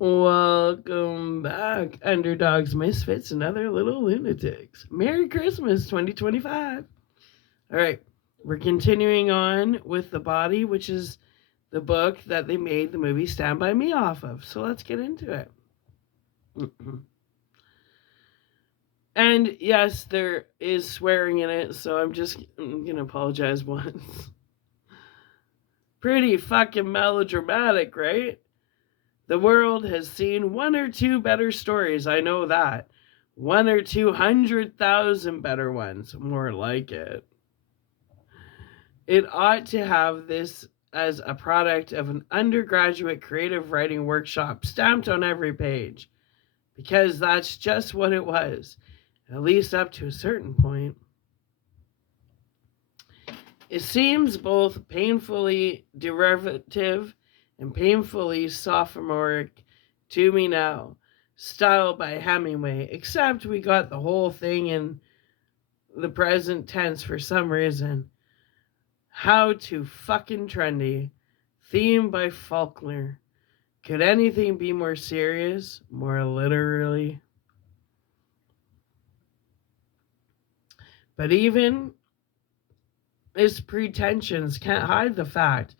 Welcome back, underdogs, misfits, and other little lunatics. Merry Christmas 2025. All right, we're continuing on with The Body, which is the book that they made the movie Stand By Me off of. So let's get into it. And yes, there is swearing in it, so I'm going to apologize once. Pretty fucking melodramatic, right? The world has seen one or two better stories, I know that. 1 or 200,000 better ones, more like it. It ought to have this as a product of an undergraduate creative writing workshop stamped on every page, because that's just what it was, at least up to a certain point. It seems both painfully derivative and painfully sophomoric to me now, styled by Hemingway, except we got the whole thing in the present tense for some reason. How to fucking trendy. Theme by Faulkner. Could anything be more serious, more literally? But even its pretensions can't hide the fact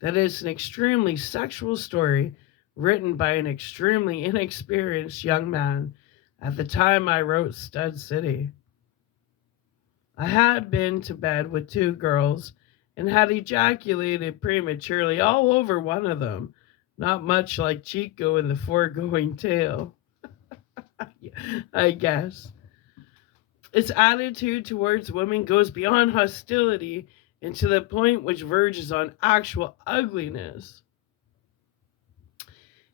that it's an extremely sexual story written by an extremely inexperienced young man at the time I wrote Stud City. I had been to bed with two girls and had ejaculated prematurely all over one of them, not much like Chico in the foregoing tale, I guess. Its attitude towards women goes beyond hostility and to the point which verges on actual ugliness.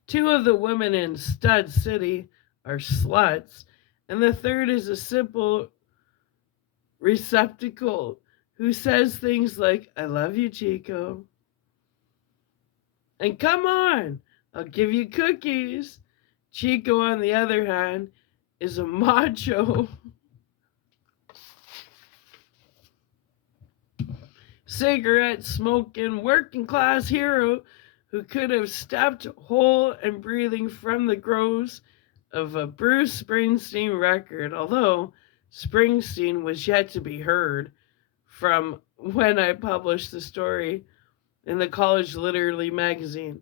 Two of the women in Stud City are sluts, and the third is a simple receptacle who says things like, I love you, Chico. And come on, I'll give you cookies. Chico, on the other hand, is a macho, cigarette smoking, working class hero who could have stepped whole and breathing from the groves of a Bruce Springsteen record, although Springsteen was yet to be heard from when I published the story in the College Literary magazine,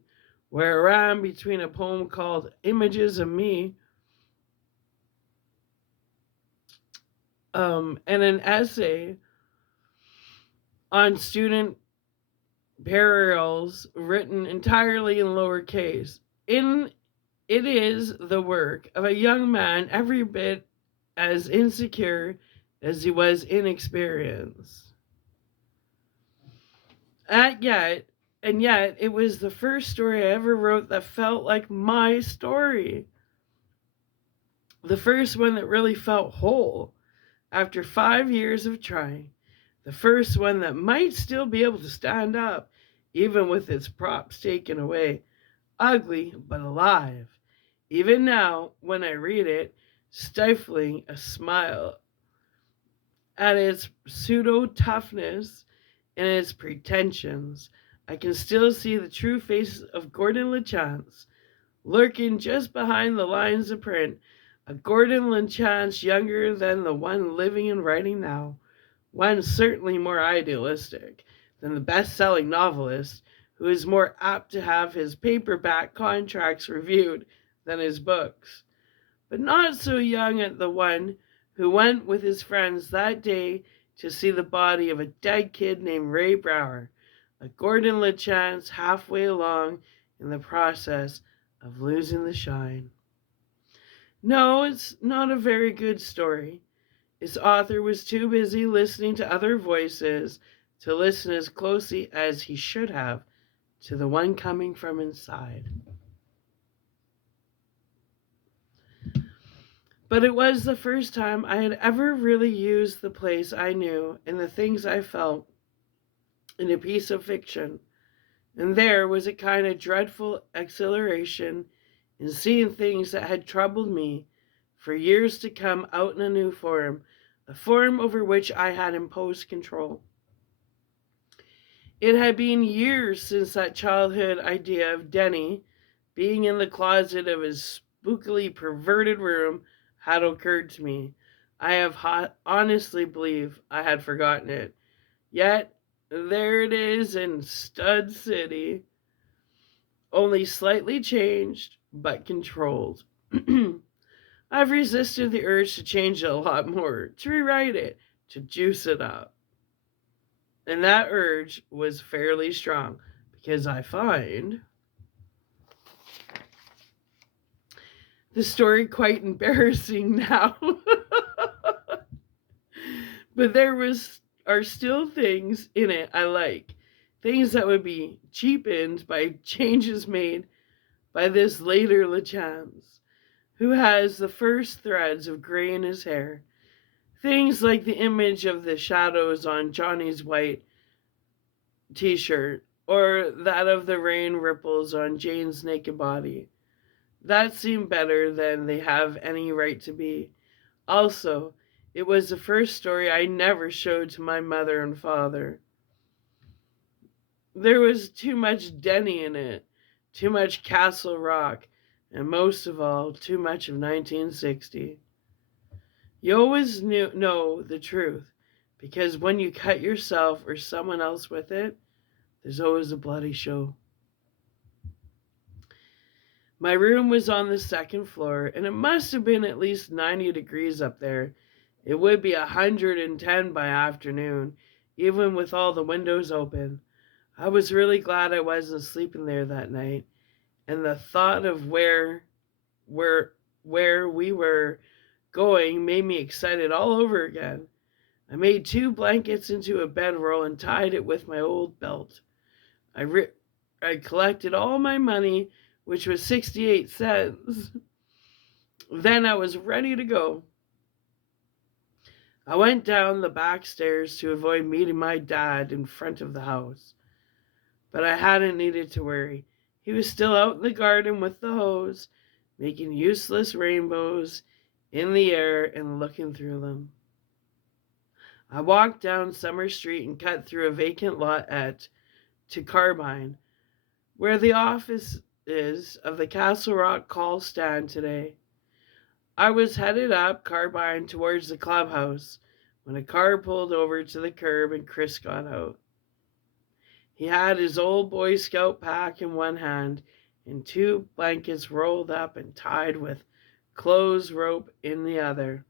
where I ran between a poem called Images of Me and an essay on student burials written entirely in lowercase. It is the work of a young man every bit as insecure as he was inexperienced. And yet, it was the first story I ever wrote that felt like my story. The first one that really felt whole after 5 years of trying. The first one that might still be able to stand up, even with its props taken away. Ugly, but alive. Even now, when I read it, stifling a smile at its pseudo toughness and its pretensions, I can still see the true face of Gordon LaChance, lurking just behind the lines of print. A Gordon LaChance younger than the one living and writing now. One certainly more idealistic than the best-selling novelist who is more apt to have his paperback contracts reviewed than his books. But not so young at the one who went with his friends that day to see the body of a dead kid named Ray Brower, a Gordon LaChance halfway along in the process of losing the shine. No, it's not a very good story. Its author was too busy listening to other voices to listen as closely as he should have to the one coming from inside. But it was the first time I had ever really used the place I knew and the things I felt in a piece of fiction. And there was a kind of dreadful exhilaration in seeing things that had troubled me for years to come out in a new form, a form over which I had imposed control. It had been years since that childhood idea of Denny, being in the closet of his spookily perverted room had occurred to me. I have honestly believe I had forgotten it. Yet, there it is in Stud City, only slightly changed, but controlled. I've resisted the urge to change it a lot more, to rewrite it, to juice it up. And that urge was fairly strong, because I find the story quite embarrassing now. But are still things in it I like. Things that would be cheapened by changes made by this later LeChance, who has the first threads of gray in his hair. Things like the image of the shadows on Johnny's white t-shirt, or that of the rain ripples on Jane's naked body. That seemed better than they have any right to be. Also, it was the first story I never showed to my mother and father. There was too much Denny in it, too much Castle Rock, and most of all, too much of 1960. You always know the truth, because when you cut yourself or someone else with it, there's always a bloody show. My room was on the second floor, and it must have been at least 90 degrees up there. It would be 110 by afternoon, even with all the windows open. I was really glad I wasn't sleeping there that night, and the thought of where we were going made me excited all over again. I made 2 blankets into a bedroll and tied it with my old belt. I collected all my money, which was 68 cents. Then I was ready to go. I went down the back stairs to avoid meeting my dad in front of the house. But I hadn't needed to worry. He was still out in the garden with the hose, making useless rainbows in the air and looking through them. I walked down Summer Street and cut through a vacant lot to Carbine, where the office is of the Castle Rock call stand today. I was headed up Carbine towards the clubhouse when a car pulled over to the curb and Chris got out. He had his old Boy Scout pack in one hand and 2 blankets rolled up and tied with clothes rope in the other.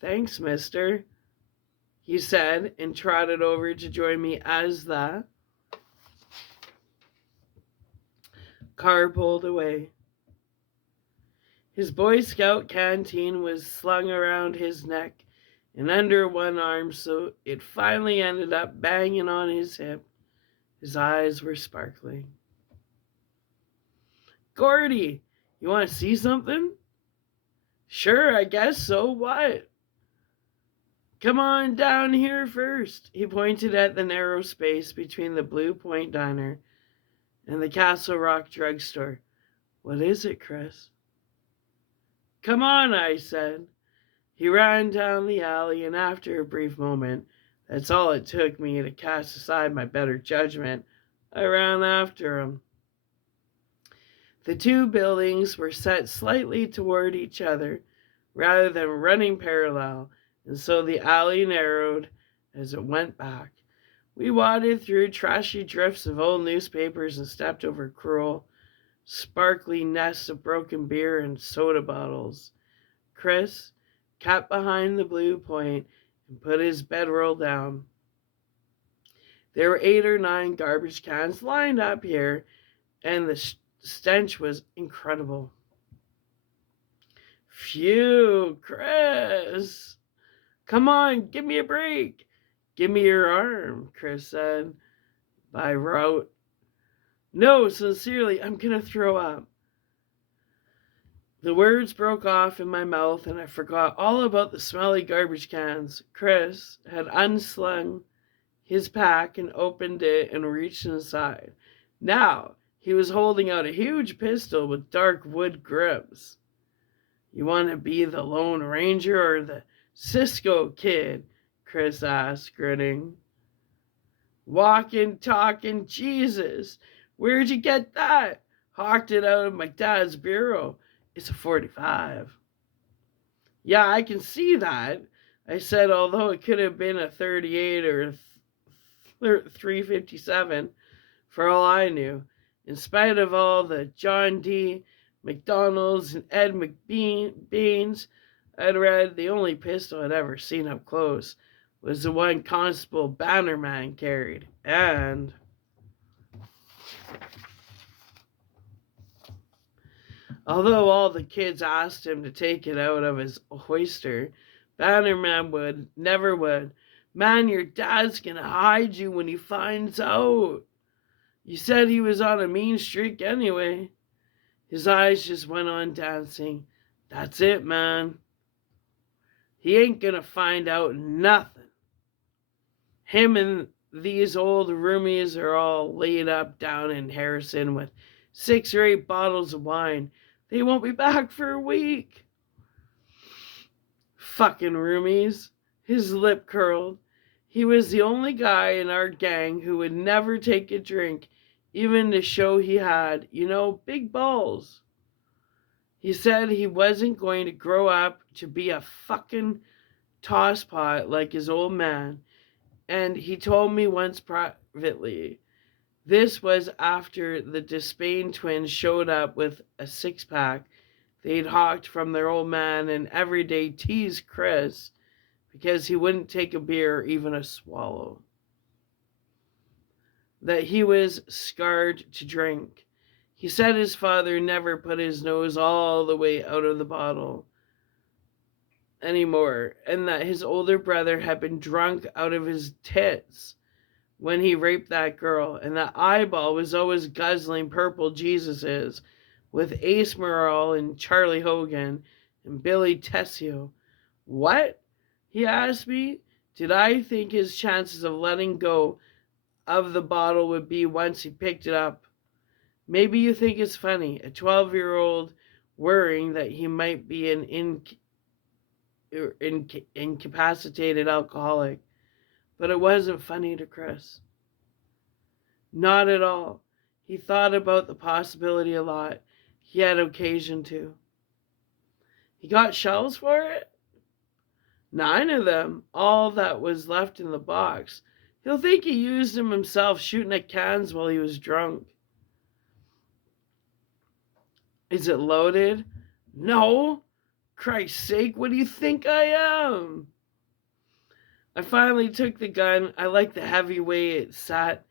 "Thanks, mister," he said, and trotted over to join me as the car pulled away. His Boy Scout canteen was slung around his neck and under one arm, so it finally ended up banging on his hip. His eyes were sparkling. "Gordy, you want to see something?" "Sure, I guess so. What?" "Come on down here first." He pointed at the narrow space between the Blue Point Diner and the Castle Rock drugstore. "What is it, Chris?" "Come on," I said. He ran down the alley, and after a brief moment, that's all it took me to cast aside my better judgment, I ran after him. The 2 buildings were set slightly toward each other, rather than running parallel, and so the alley narrowed as it went back. We waded through trashy drifts of old newspapers and stepped over cruel, sparkly nests of broken beer and soda bottles. Chris kept behind the Blue Point and put his bedroll down. There were 8 or 9 garbage cans lined up here, and the stench was incredible. "Phew, Chris. Come on, give me a break." "Give me your arm," Chris said, by rote. "No, sincerely, I'm going to throw up." The words broke off in my mouth, and I forgot all about the smelly garbage cans. Chris had unslung his pack and opened it and reached inside. Now he was holding out a huge pistol with dark wood grips. "You want to be the Lone Ranger or the Cisco Kid?" Chris asked, grinning. "Walking, talking, Jesus, where'd you get that?" hawked it out of my dad's bureau. It's a 45. Yeah, I can see that, I said, although it could have been a 38 or 357 for all I knew. In spite of all the John D. McDonald's and Ed McBeans I'd read, the only pistol I'd ever seen up close was the one Constable Bannerman carried. And although all the kids asked him to take it out of his holster, Bannerman never would. Man, your dad's gonna hide you when he finds out. You said he was on a mean streak anyway. His eyes just went on dancing. That's it, man. He ain't gonna find out nothing. Him and these old roomies are all laid up down in Harrison with 6 or 8 bottles of wine. They won't be back for a week. Fucking roomies. His lip curled. He was the only guy in our gang who would never take a drink, even to show he had, big balls. He said he wasn't going to grow up to be a fucking tosspot like his old man, and he told me once privately. This was after the Despain twins showed up with a 6-pack they'd hawked from their old man and every day teased Chris because he wouldn't take a beer, even a swallow. That he was scarred to drink. He said his father never put his nose all the way out of the bottle anymore, and that his older brother had been drunk out of his tits when he raped that girl, and that Eyeball was always guzzling purple Jesuses with Ace Morrell and Charlie Hogan and Billy Tessio. What? He asked me. Did I think his chances of letting go of the bottle would be once he picked it up? Maybe you think it's funny, a 12-year-old worrying that he might be an incapacitated alcoholic. But it wasn't funny to Chris. Not at all. He thought about the possibility a lot. He had occasion to. He got shells for it? 9 of them, all that was left in the box. He'll think he used them himself shooting at cans while he was drunk. Is it loaded? No. Christ's sake, what do you think I am? I finally took the gun. I liked the heavy way it sat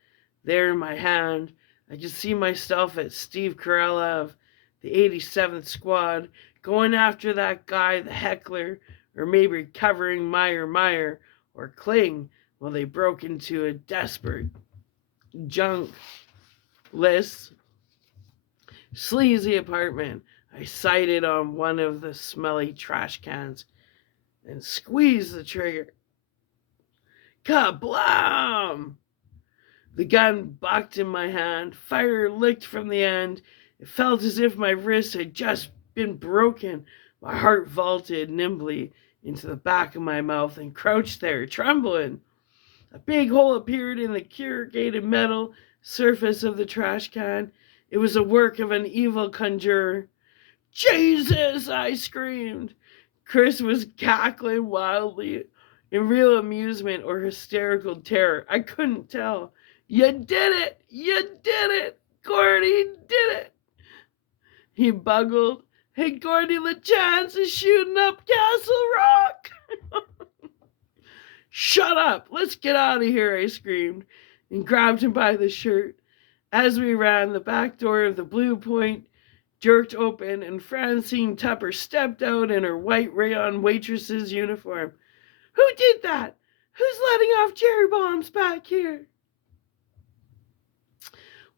there in my hand. I could see myself at Steve Carell of the 87th Squad, going after that guy, the heckler, or maybe covering Meyer or Kling while they broke into a desperate junkless, sleazy apartment. I sighted on one of the smelly trash cans and squeezed the trigger. Kablam! The gun bucked in my hand. Fire licked from the end. It felt as if my wrist had just been broken. My heart vaulted nimbly into the back of my mouth and crouched there, trembling. A big hole appeared in the corrugated metal surface of the trash can. It was a work of an evil conjurer. Jesus! I screamed. Chris was cackling wildly in real amusement or hysterical terror. I couldn't tell. You did it! You did it! Gordy did it! He buggled. Hey, Gordy LaChance is shooting up Castle Rock! Shut up! Let's get out of here, I screamed, and grabbed him by the shirt. As we ran, the back door of the Blue Point jerked open, and Francine Tupper stepped out in her white rayon waitress's uniform. Who did that? Who's letting off cherry bombs back here?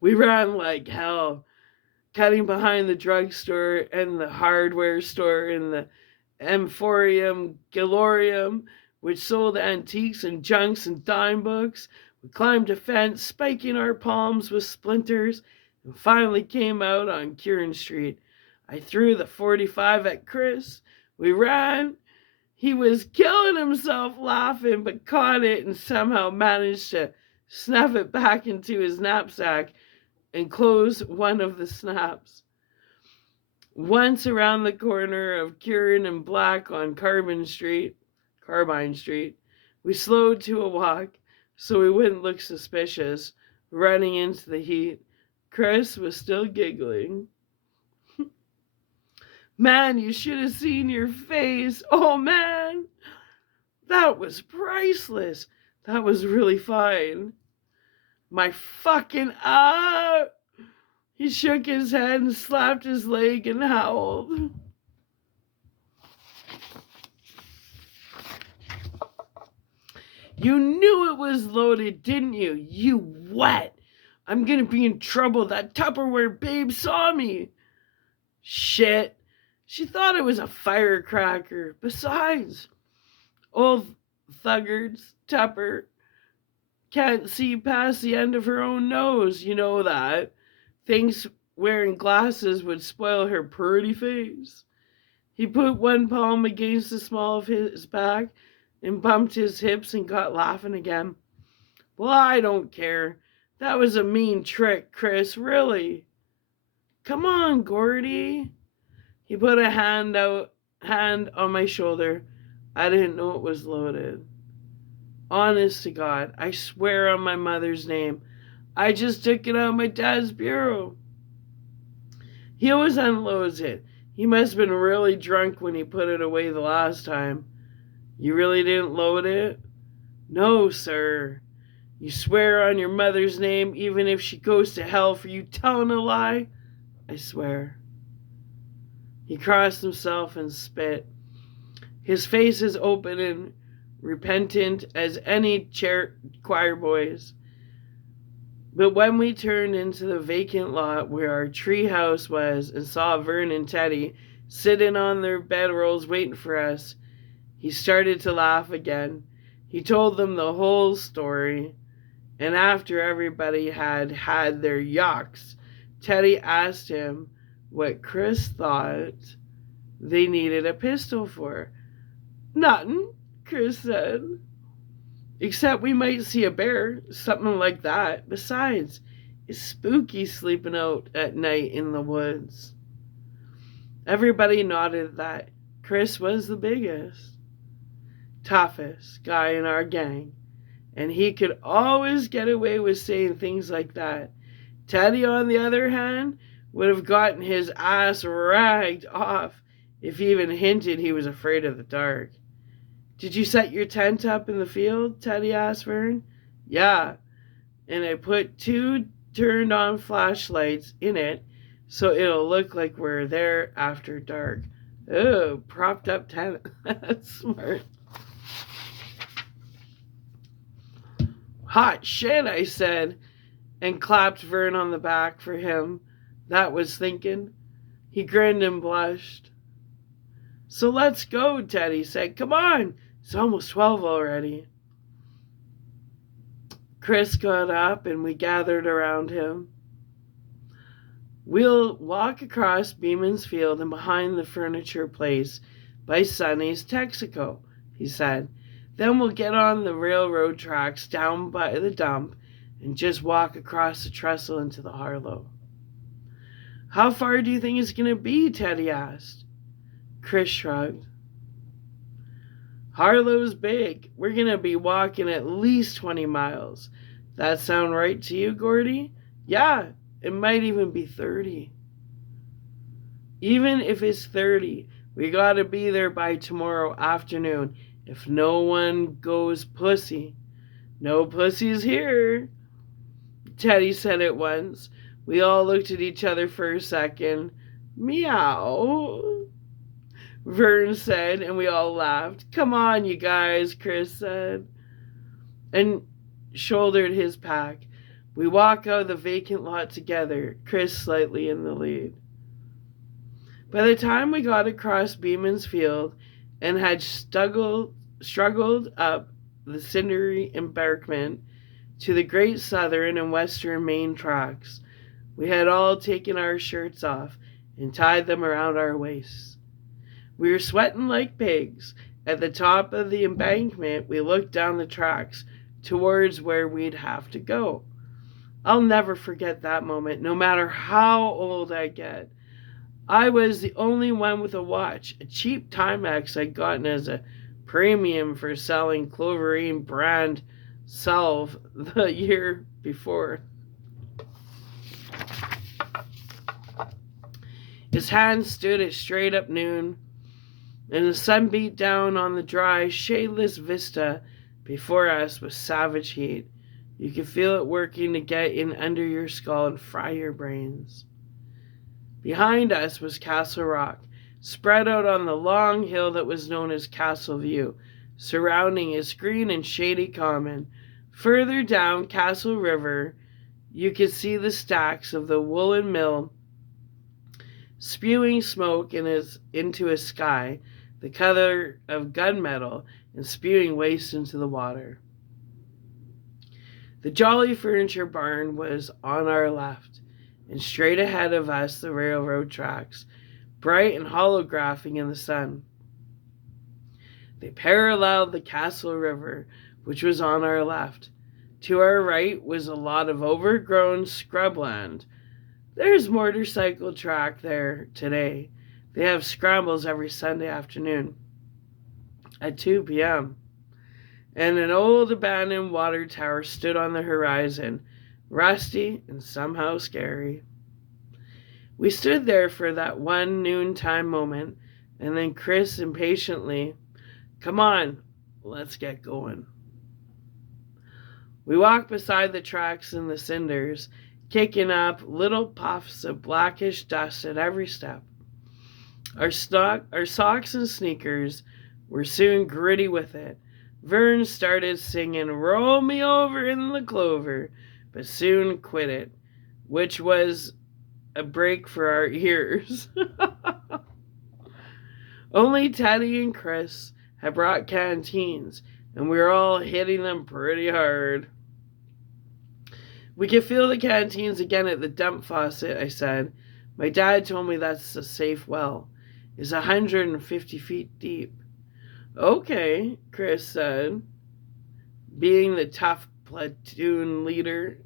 We ran like hell, cutting behind the drugstore and the hardware store and the Emporium Galorium, which sold antiques and junks and dime books. We climbed a fence, spiking our palms with splinters, and finally came out on Kieran Street. I threw the 45 at Chris. We ran. He was killing himself laughing, but caught it and somehow managed to snuff it back into his knapsack and close one of the snaps. Once around the corner of Kieran and Black on Carbine Street, we slowed to a walk so we wouldn't look suspicious, running into the heat. Chris was still giggling. Man, you should have seen your face. Oh, man. That was priceless. That was really fine. My fucking He shook his head and slapped his leg and howled. You knew it was loaded, didn't you? You wet. I'm gonna be in trouble. That Tupperware babe saw me. Shit. She thought it was a firecracker. Besides, old thuggards, Tupper, can't see past the end of her own nose. You know that. Thinks wearing glasses would spoil her pretty face. He put one palm against the small of his back and bumped his hips and got laughing again. Well, I don't care. That was a mean trick, Chris, really. Come on, Gordy. He put a hand on my shoulder. I didn't know it was loaded. Honest to God, I swear on my mother's name, I just took it out of my dad's bureau. He always unloads it. He must have been really drunk when he put it away the last time. You really didn't load it? No, sir. You swear on your mother's name even if she goes to hell for you telling a lie? I swear. He crossed himself and spit. His face as open and repentant as any choir boy's. But when we turned into the vacant lot where our tree house was and saw Vern and Teddy sitting on their bedrolls waiting for us, he started to laugh again. He told them the whole story, and after everybody had had their yucks, Teddy asked him what Chris thought they needed a pistol for. Nothing, Chris said. Except we might see a bear, something like that. Besides, it's spooky sleeping out at night in the woods. Everybody nodded at that. Chris was the biggest, toughest guy in our gang, and he could always get away with saying things like that. Teddy, on the other hand, would have gotten his ass ragged off if he even hinted he was afraid of the dark. Did you set your tent up in the field? Teddy asked Vern. Yeah, and I put 2 turned on flashlights in it so it'll look like we're there after dark. Oh, propped up tent. That's smart. Hot shit, I said, and clapped Vern on the back for him. That was thinking. He grinned and blushed. So let's go, Teddy said. Come on. It's almost 12 already. Chris got up and we gathered around him. We'll walk across Beeman's Field and behind the furniture place by Sonny's Texaco, he said. Then we'll get on the railroad tracks down by the dump and just walk across the trestle into the Harlow. How far do you think it's going to be? Teddy asked. Chris shrugged. Harlow's big. We're going to be walking at least 20 miles. That sound right to you, Gordy? Yeah, it might even be 30. Even if it's 30, we got to be there by tomorrow afternoon if no one goes pussy. No pussies here. Teddy said it once. We all looked at each other for a second. Meow. Vern said, and we all laughed. Come on, you guys, Chris said, and shouldered his pack. We walk out of the vacant lot together, Chris slightly in the lead. By the time we got across Beeman's Field and had struggled up the cindery embankment to the Great Southern and Western Main tracks, we had all taken our shirts off and tied them around our waists. We were sweating like pigs. At the top of the embankment, we looked down the tracks towards where we'd have to go. I'll never forget that moment, no matter how old I get. I was the only one with a watch, a cheap Timex I'd gotten as a premium for selling Cloverine brand salve the year before. His hand stood at straight up noon, and the sun beat down on the dry, shadeless vista before us with savage heat. You could feel it working to get in under your skull and fry your brains. Behind us was Castle Rock, spread out on the long hill that was known as Castle View, surrounding its green and shady common. Further down Castle River, you could see the stacks of the woolen mill spewing smoke into a sky the color of gunmetal and spewing waste into the water. The Jolly Furniture Barn was on our left, and straight ahead of us the railroad tracks, bright and holographing in the sun. They paralleled the Castle River, which was on our left. To our right was a lot of overgrown scrubland. There's motorcycle track there today. They have scrambles every Sunday afternoon at 2 p.m. And an old abandoned water tower stood on the horizon, rusty and somehow scary. We stood there for that one noontime moment, and then Chris impatiently, "Come on, let's get going." We walked beside the tracks and the cinders, kicking up little puffs of blackish dust at every step. Our socks and sneakers were soon gritty with it. Vern started singing "Roll Me Over in the Clover," but soon quit it, which was a break for our ears. Only Teddy and Chris had brought canteens, and we were all hitting them pretty hard. "We can fill the canteens again at the dump faucet," I said. "My dad told me that's a safe well. It's 150 feet deep." "Okay," Chris said, being the tough platoon leader.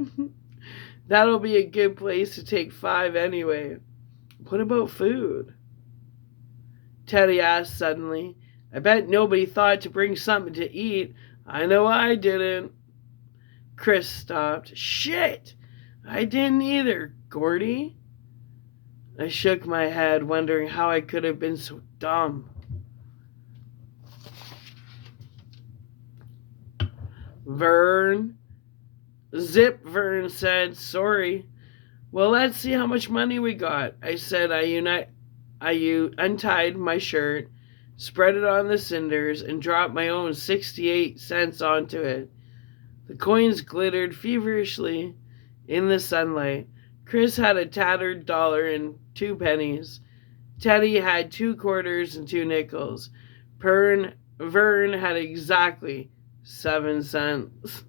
"That'll be a good place to take 5 anyway." "What about food?" Teddy asked suddenly. "I bet nobody thought to bring something to eat. I know I didn't." Chris stopped. "Shit! I didn't either, Gordy." I shook my head, wondering how I could have been so dumb. "Vern." "Zip," Vern said. "Sorry." "Well, let's see how much money we got." I said. I untied my shirt, spread it on the cinders, and dropped my own 68 cents onto it. The coins glittered feverishly in the sunlight. Chris had a tattered dollar and 2 pennies. Teddy had 2 quarters and 2 nickels. Vern had exactly 7 cents.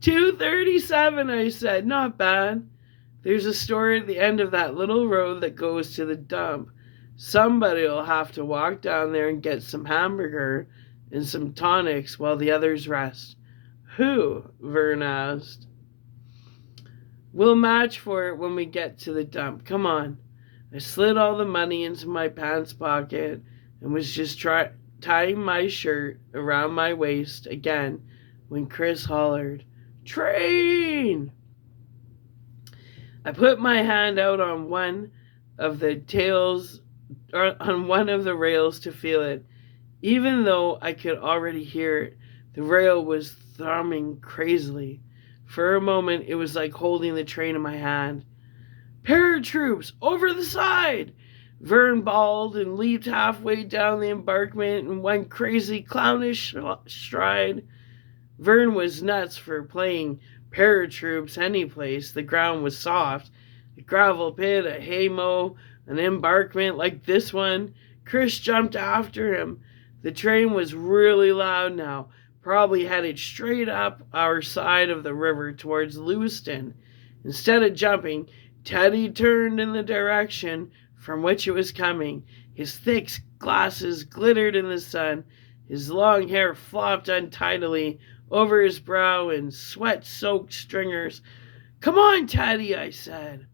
$2.37, I said. "Not bad. There's a store at the end of that little road that goes to the dump. Somebody'll have to walk down there and get some hamburger and some tonics while the others rest." "Who?" Vern asked. "We'll match for it when we get to the dump. Come on." I slid all the money into my pants pocket and was just tying my shirt around my waist again when Chris hollered, "Train!" I put my hand out on one of the rails to feel it. Even though I could already hear it, the rail was thrumming crazily. For a moment, it was like holding the train in my hand. "Paratroops, over the side!" Vern bawled and leaped halfway down the embankment in one crazy clownish stride. Vern was nuts for playing paratroops any place. The ground was soft. A gravel pit, a haymow, an embankment like this one. Chris jumped after him. The train was really loud now, probably headed straight up our side of the river towards Lewiston. Instead of jumping, Teddy turned in the direction from which it was coming. His thick glasses glittered in the sun. His long hair flopped untidily over his brow in sweat-soaked stringers. "Come on, Teddy," I said.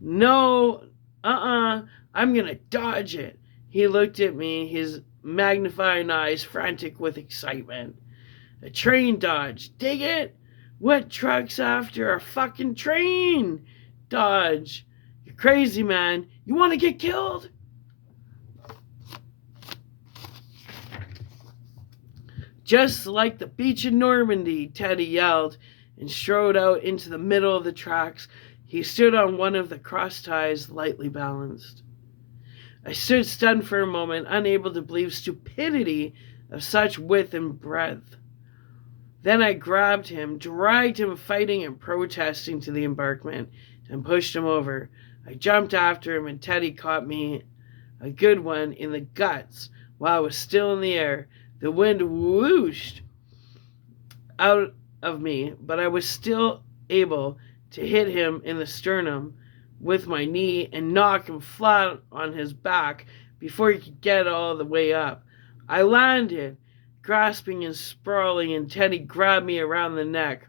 "No, I'm gonna dodge it." He looked at me, his magnifying eyes frantic with excitement. "A train dodge, dig it? What truck's after a fucking train dodge? You're crazy, man. You want to get killed?" "Just like the beach in Normandy," Teddy yelled, and strode out into the middle of the tracks. He stood on one of the cross ties, lightly balanced. I stood stunned for a moment, unable to believe stupidity of such width and breadth. Then I grabbed him, dragged him fighting and protesting to the embankment, and pushed him over. I jumped after him, and Teddy caught me a good one in the guts while I was still in the air. The wind whooshed out of me, but I was still able to hit him in the sternum with my knee and knock him flat on his back before he could get all the way up. I landed, grasping and sprawling, and Teddy grabbed me around the neck.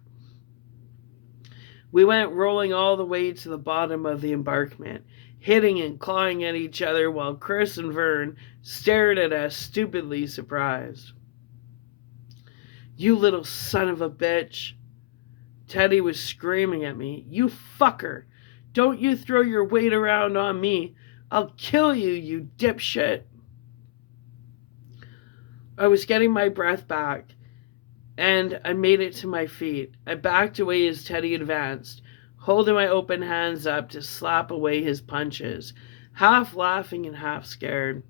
We went rolling all the way to the bottom of the embankment, hitting and clawing at each other while Chris and Vern stared at us, stupidly surprised. "You little son of a bitch." Teddy was screaming at me. "You fucker. Don't you throw your weight around on me. I'll kill you, you dipshit." I was getting my breath back, and I made it to my feet. I backed away as Teddy advanced, holding my open hands up to slap away his punches, half laughing and half scared.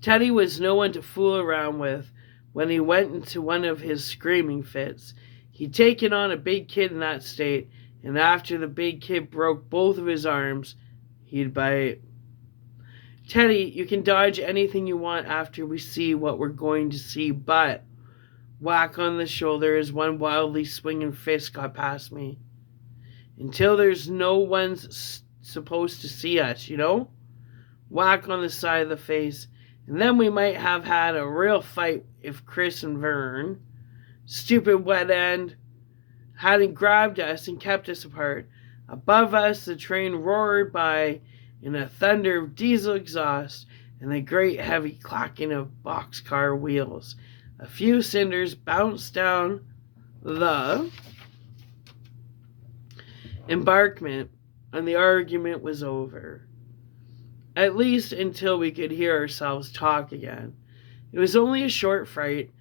Teddy was no one to fool around with when he went into one of his screaming fits. He'd taken on a big kid in that state, and after the big kid broke both of his arms, he'd bite. "Teddy, you can dodge anything you want after we see what we're going to see, but..." Whack on the shoulder as one wildly swinging fist got past me. "Until there's no one's supposed to see us, you know?" Whack on the side of the face, and then we might have had a real fight if Chris and Vern, stupid wet end, hadn't grabbed us and kept us apart. Above us, the train roared by in a thunder of diesel exhaust and the great heavy clacking of boxcar wheels. A few cinders bounced down the embankment, and the argument was over. At least until we could hear ourselves talk again. It was only a short freight,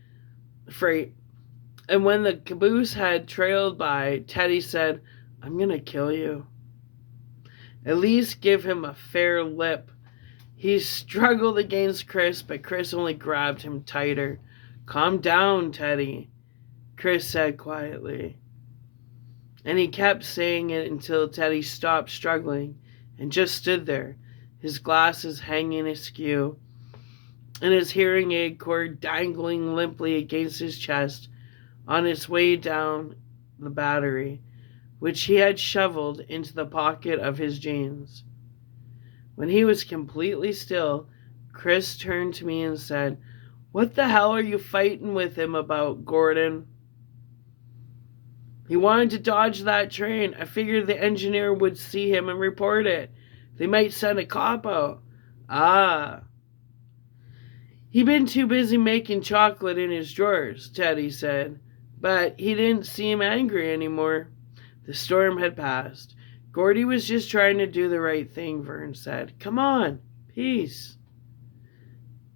and when the caboose had trailed by, Teddy said, "I'm gonna kill you. At least give him a fair lip." He struggled against Chris, but Chris only grabbed him tighter. "Calm down, Teddy," Chris said quietly. And he kept saying it until Teddy stopped struggling and just stood there, his glasses hanging askew, and his hearing aid cord dangling limply against his chest on its way down the battery, which he had shoveled into the pocket of his jeans. When he was completely still, Chris turned to me and said, "What the hell are you fighting with him about, Gordon?" "He wanted to dodge that train. I figured the engineer would see him and report it. They might send a cop out." "Ah." "He'd been too busy making chocolate in his drawers," Teddy said. But he didn't seem angry anymore. The storm had passed. "Gordy was just trying to do the right thing," Vern said. "Come on, peace."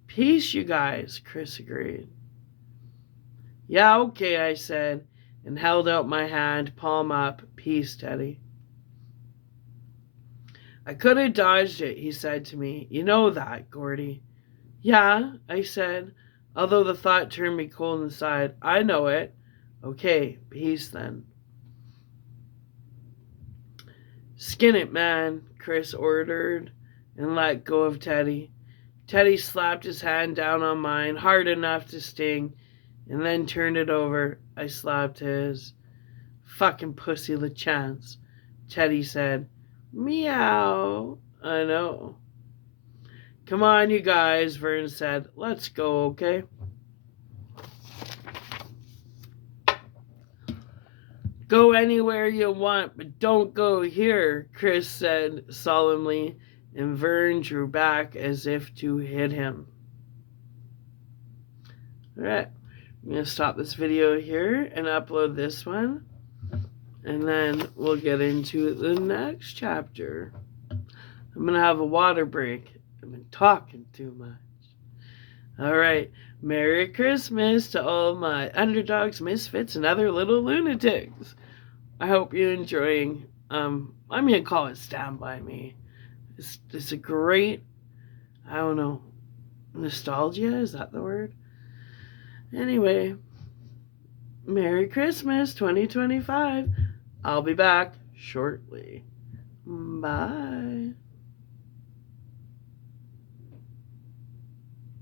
"Peace, you guys," Chris agreed. "Yeah, okay," I said, and held out my hand, palm up. "Peace, Teddy." "I could have dodged it," he said to me. "You know that, Gordy." "Yeah," I said, although the thought turned me cold inside. "I know it." "Okay, peace then." "Skin it, man," Chris ordered, and let go of Teddy. Teddy slapped his hand down on mine, hard enough to sting, and then turned it over. I slapped his. "Fucking pussy LeChance," Teddy said. "Meow." "I know." "Come on, you guys," Vern said. "Let's go, okay?" Go anywhere you want, but don't go here, Chris said solemnly, and Vern drew back as if to hit him. Alright, I'm going to stop this video here and upload this one, and then we'll get into the next chapter. I'm going to have a water break. I've been talking too much. Alright, Merry Christmas to all my underdogs, misfits, and other little lunatics. I hope you're enjoying, I'm going to call it Stand By Me. It's a great, I don't know, nostalgia, is that the word? Anyway, Merry Christmas 2025. I'll be back shortly. Bye.